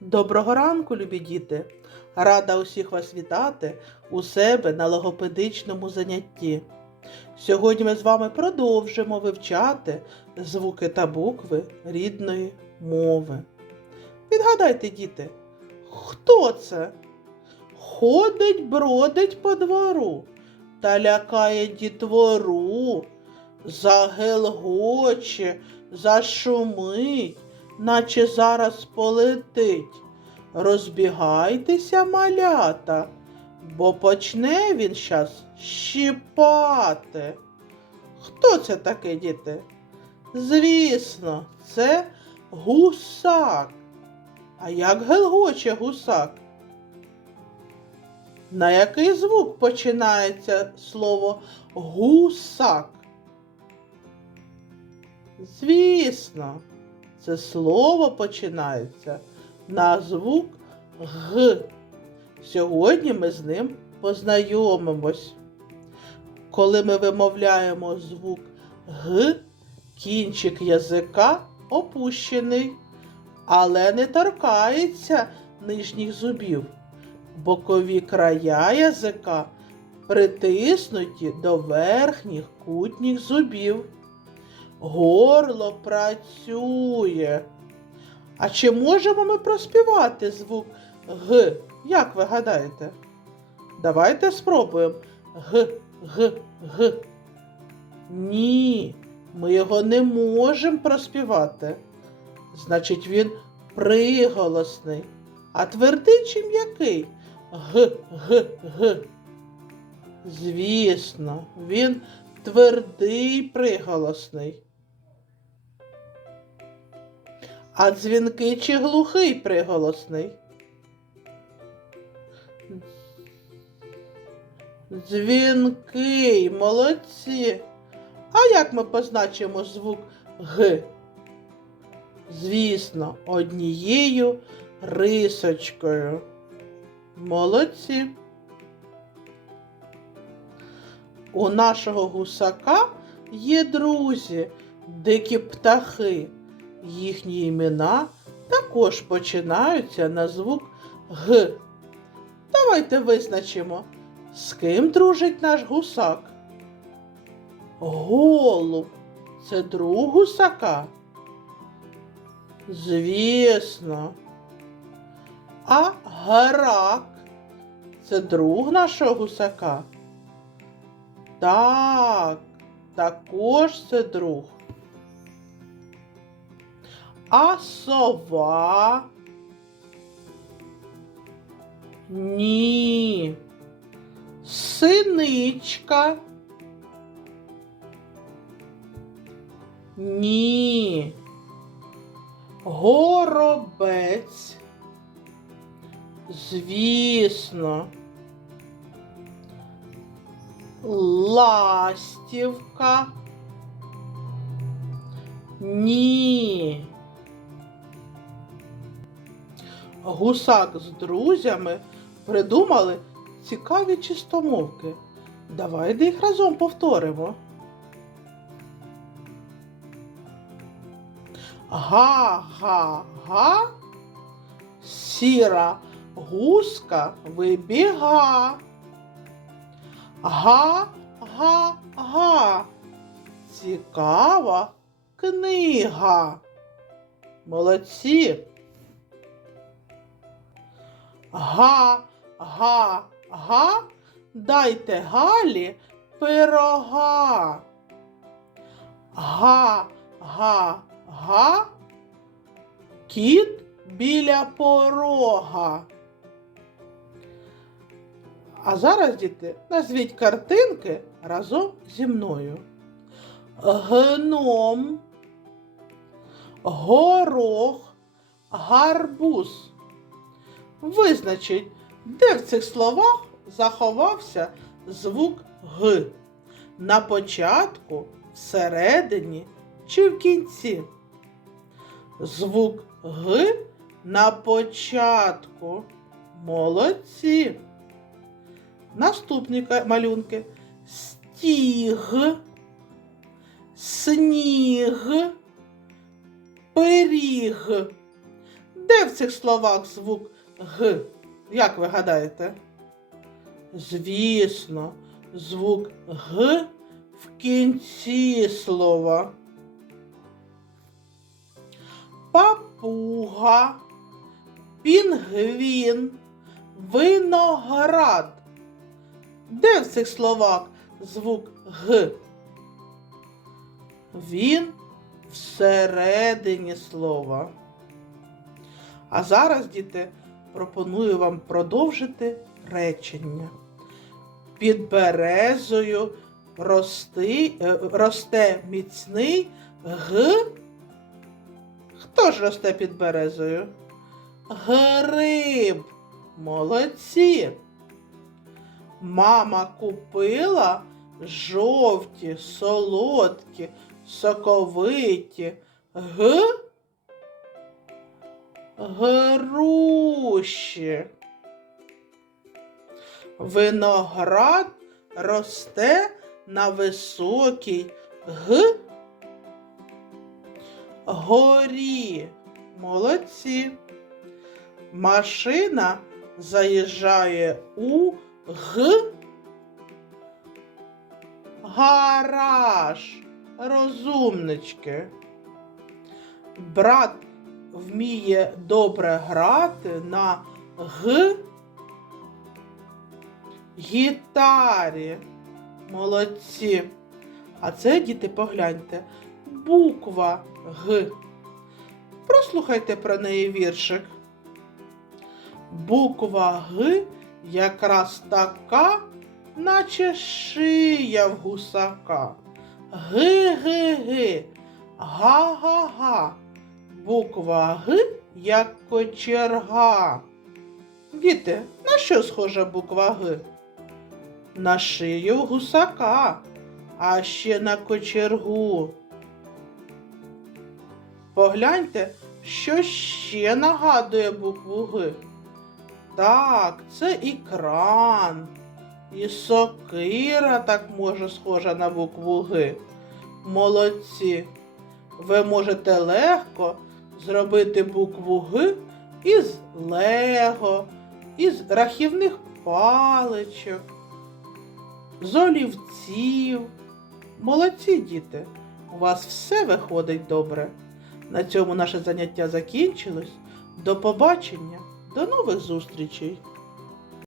Доброго ранку, любі діти! Рада усіх вас вітати у себе на логопедичному занятті. Сьогодні ми з вами продовжимо вивчати звуки та букви рідної мови. Відгадайте, діти, хто це? Ходить, бродить по двору та лякає дітвору, загелгоче, зашумить наче зараз полетить. Розбігайтеся, малята, бо почне він щас щіпати. Хто це таке, діти? Звісно, це гусак. А як гелгоче гусак? На який звук починається слово гусак? Звісно, це слово починається на звук Г. Сьогодні ми з ним познайомимось. Коли ми вимовляємо звук Г, кінчик язика опущений, але не торкається нижніх зубів. Бокові края язика притиснуті до верхніх кутніх зубів. Горло працює. А чи можемо ми проспівати звук Г? Як ви гадаєте? Давайте спробуємо Г, Г, Г. Ні, ми його не можемо проспівати. Значить, він приголосний. А твердий чи м'який? Г, Г, Г. Звісно, він твердий приголосний. А дзвінкий чи глухий приголосний? Дзвінкий, молодці. А як ми позначимо звук Г? Звісно, однією рисочкою. Молодці. У нашого гусака є друзі, дикі птахи. Їхні імена також починаються на звук Г. Давайте визначимо, з ким дружить наш гусак. Голуб це друг гусака. Звісно. А гарак це друг нашого гусака. Так, також це друг. А сова? Ні. Синичка? Ні. Горобець? Звісно. Ластівка? Ні. Гусак з друзями придумали цікаві чистомовки. Давайте їх разом повторимо. Га-га-га, сіра гуска вибіга. Га-га-га, цікава книга. Молодці. Га, га, га, дайте Галі пирога. Га, га, га, кіт біля порога. А зараз, діти, назвіть картинки разом зі мною. Гном, горох, гарбуз. Визначить, де в цих словах заховався звук Г. На початку, всередині чи в кінці. Звук Г на початку. Молодці. Наступні малюнки. Стіг, сніг, пиріг. Де в цих словах звук Г? Як ви гадаєте? Звісно, звук Г в кінці слова. Папуга, пінгвін, виноград. Де в цих словах звук Г? Він всередині слова. А зараз, діти, пропоную вам продовжити речення. Під березою рости, е, росте міцний г. Хто ж росте під березою? Гриб. Молодці. Мама купила жовті, солодкі, соковиті г. Груші. Виноград росте на високій г. Горі. Молодці. Машина заїжджає у г. Гараж. Розумнички. Брат вміє добре грати на г. Гітарі. Молодці. А це, діти, погляньте, буква Г. Прослухайте про неї віршик. Буква Г якраз така, наче шия в гусака. Ги-ги-ги, га-га-га. Буква Г як кочерга. Діти, на що схожа буква Г? На шию гусака, а ще на кочергу. Погляньте, що ще нагадує букву Г. Так, це і кран, і сокира так може схожа на букву Г. Молодці. Ви можете легко зробити букву Г із лего, із рахівних паличок, з олівців. Молодці діти, у вас все виходить добре. На цьому наше заняття закінчилось. До побачення, до нових зустрічей!